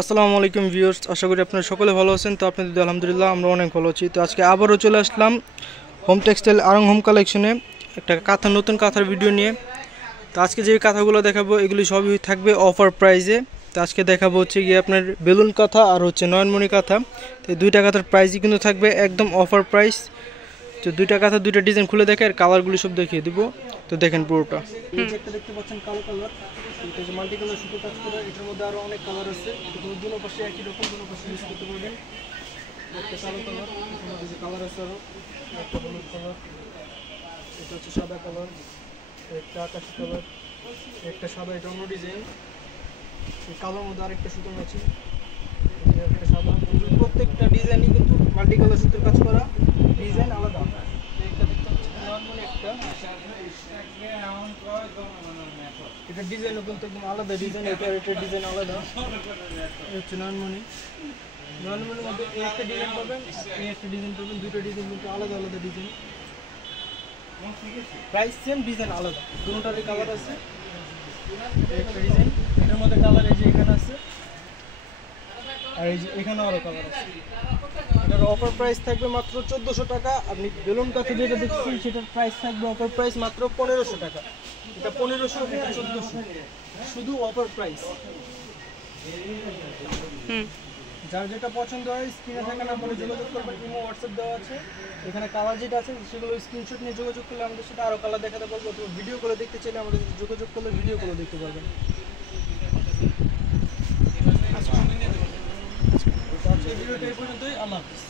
আসসালামু আলাইকুম ভিউয়ার্স, আশা করি আপনারা সকলে ভালো আছেন। তো আপনাদের আলহামদুলিল্লাহ আমরা অনেক ভালো আছি। তো আজকে আবারও চলে আসলাম হোম টেক্সটাইল আরং হোম কালেকশনে একটা নতুন কাঁথার ভিডিও নিয়ে। তো আজকে যে কাঁথাগুলো দেখাবো এগুলি সবই থাকবে অফার প্রাইসে। তো আজকে দেখাবো হচ্ছে গিয়ে আপনার বেলুন কাঁথা আর হচ্ছে নয়নমণি কাঁথা। তো এই দুইটা কাঁথার প্রাইসই কিন্তু থাকবে একদম অফার প্রাইস। তো দুইটা কাঁথা দুইটা ডিজাইন খুলে দেখে আর কালারগুলি সব দেখিয়ে দিব। তো দেখেন পুরোটা দেখতে পাচ্ছেন কালো কালার, এটা যে মাল্টি কালার সুতো কাজ করা, এটার মধ্যে আরো অনেক কালার আছে। এগুলো দুটো পাশে একই রকম, দুটো পাশে ইউজ করতে পারবেন। একটা কালো কালার, এটার মধ্যে যে কালার আছে আরো একটা হলুদ কালার, এটা হচ্ছে সাদা কালার, একটা আকাশি কালার, একটা সাদা, এটা অন্য ডিজাইন। এই কালোর মধ্যে আরেকটা সুতো আছে, একটা সাদা। প্রত্যেকটা ডিজাইনই কিন্তু মাল্টি কালার সুতোর কাজ করা, ডিজাইন আলাদা। একটা দেখতে হচ্ছে নরমালি একটা, এটা ডিজাইনও কিন্তু একদম আলাদা ডিজাইন, এটার ডিজাইন আলাদা। এই হচ্ছে নয়নমণির মধ্যে এই একটা ডিজাইন পাবেন, এই একটা ডিজাইন পাবেন, দুটো ডিজাইন কিন্তু আলাদা আলাদা ডিজাইন। প্রাইস সেম, ডিজাইন আলাদা, দুটোটারই কালার আছে। এই একটা ডিজাইন, এটার মধ্যে কালার এই যে এখানে আছে, আর এই যে এখানেও আরও কালার আছে। এটার অফার প্রাইস থাকবে মাত্র 1400 টাকা। আপনি বেলুন কাঁথা যেটা দেখছেন সেটার প্রাইস থাকবে অফার প্রাইস মাত্র 1500 টাকা। এটা 1500, এটা 1400, শুধু অফার প্রাইস। যার যেটা পছন্দ হয় স্ক্রিনে থাকা নাম্বারে যোগাযোগ করবেন, ইমো হোয়াটসঅ্যাপ দেওয়া আছে। এখানে কালার যেটা আছে সেগুলো স্ক্রিনশট নিয়ে যোগাযোগ করলে আমাদের সাথে আরও কালার দেখাতে পারবো। অথবা ভিডিও করে দেখতে চাইলে আমাদের সাথে যোগাযোগ করলে ভিডিও করে দেখতে পারবেন। আজকে ভিডিওটা এই পর্যন্তই, আল্লাহ হাফিজ।